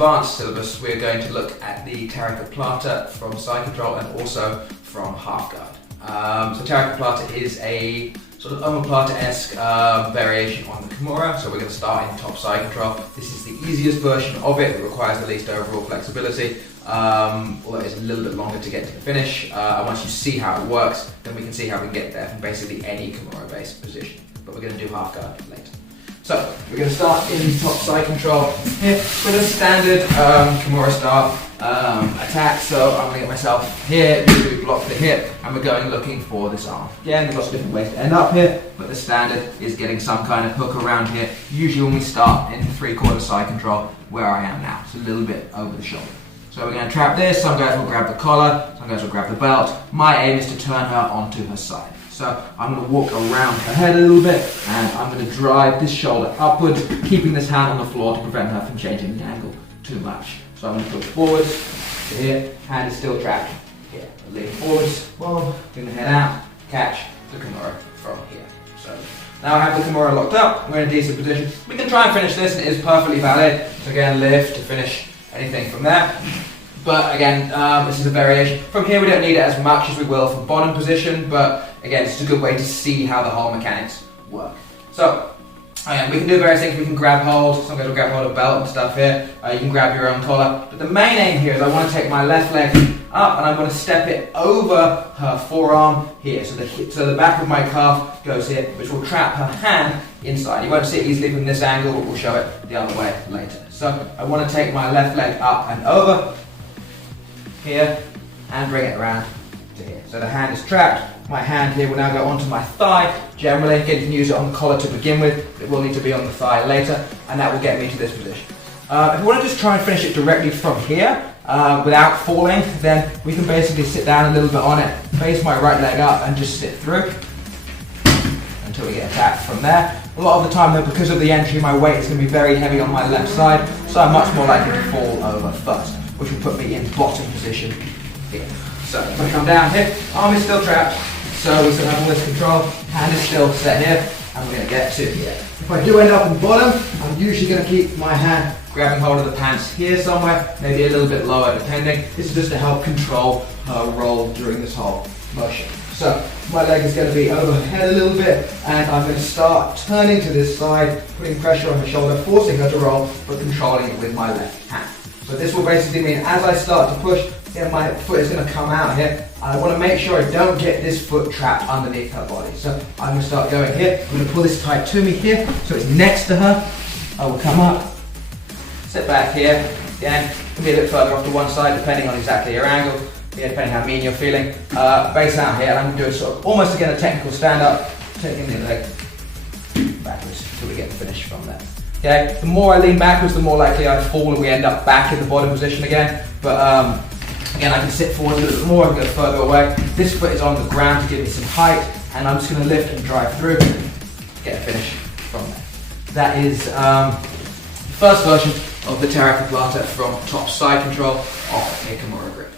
advanced syllabus, we're going to look at the Tarikoplata from side control and also from half guard. So Tarikoplata is a sort of omoplata-esque variation on the Kimura, so we're going to start in top side control. This is the easiest version of it. It requires the least overall flexibility, although it's a little bit longer to get to the finish. And once you see how it works, then we can see how we can get there from basically any Kimura-based position. But we're going to do half guard later. So we're going to start in top side control here with a standard Kimura start attack. So I'm going to get myself here, usually block the hip, and we're going looking for this arm. Again, there's lots of different ways to end up here, but the standard is getting some kind of hook around here. Usually when we start in 3/4 side control, where I am now, it's a little bit over the shoulder. So we're going to trap this. Some guys will grab the collar, some guys will grab the belt. My aim is to turn her onto her side. So I'm going to walk around her head a little bit, and I'm going to drive this shoulder upwards, keeping this hand on the floor to prevent her from changing the angle too much. So I'm going to push forwards to here, hand is still trapped here. Lean forwards, boom, bring the head out, catch the Kimura from here. So now I have the Kimura locked up, we're in a decent position. We can try and finish this, and it is perfectly valid. So again, lift to finish anything from there. But again, this is a variation. From here we don't need it as much as we will from bottom position, but again, it's a good way to see how the whole mechanics work. So, we can do various things. We can grab hold, some guys will grab hold of belt and stuff here. You can grab your own collar. But the main aim here is I want to take my left leg up and I'm going to step it over her forearm here. So the back of my calf goes here, which will trap her hand inside. You won't see it easily from this angle, but we'll show it the other way later. So I want to take my left leg up and over here and bring it around to here. So the hand is trapped. My hand here will now go onto my thigh. Generally, again, you can use it on the collar to begin with. It will need to be on the thigh later, and that will get me to this position. If we want to just try and finish it directly from here, without falling, then we can basically sit down a little bit on it, face my right leg up, and just sit through until we get attacked from there. A lot of the time, though, because of the entry, my weight is going to be very heavy on my left side, so I'm much more likely to fall over first, which will put me in bottom position here. So if I come down here, arm is still trapped, so we still have all this control, hand is still set here, and we're going to get to here. If I do end up in bottom, I'm usually going to keep my hand grabbing hold of the pants here somewhere, maybe a little bit lower depending. This is just to help control her roll during this whole motion. So my leg is going to be overhead a little bit, and I'm going to start turning to this side, putting pressure on the shoulder, forcing her to roll, but controlling it with my left hand. So this will basically mean as I start to push, then my foot is going to come out here. I want to make sure I don't get this foot trapped underneath her body. So I'm going to start going here. I'm going to pull this tight to me here, so it's next to her. I will come up, sit back here. Again, can be a bit further off to one side depending on exactly your angle, depending how mean you're feeling. Base out here, and I'm going to do it sort of almost again a technical stand up, taking the leg backwards until we get the finish from there. Okay, the more I lean backwards, the more likely I fall and we end up back in the bottom position again. But again, I can sit forward a little bit more and go further away. This foot is on the ground to give me some height, and I'm just going to lift and drive through, get a finish from there. That is the first version of the Tarikoplata from top side control of a Kimura grip.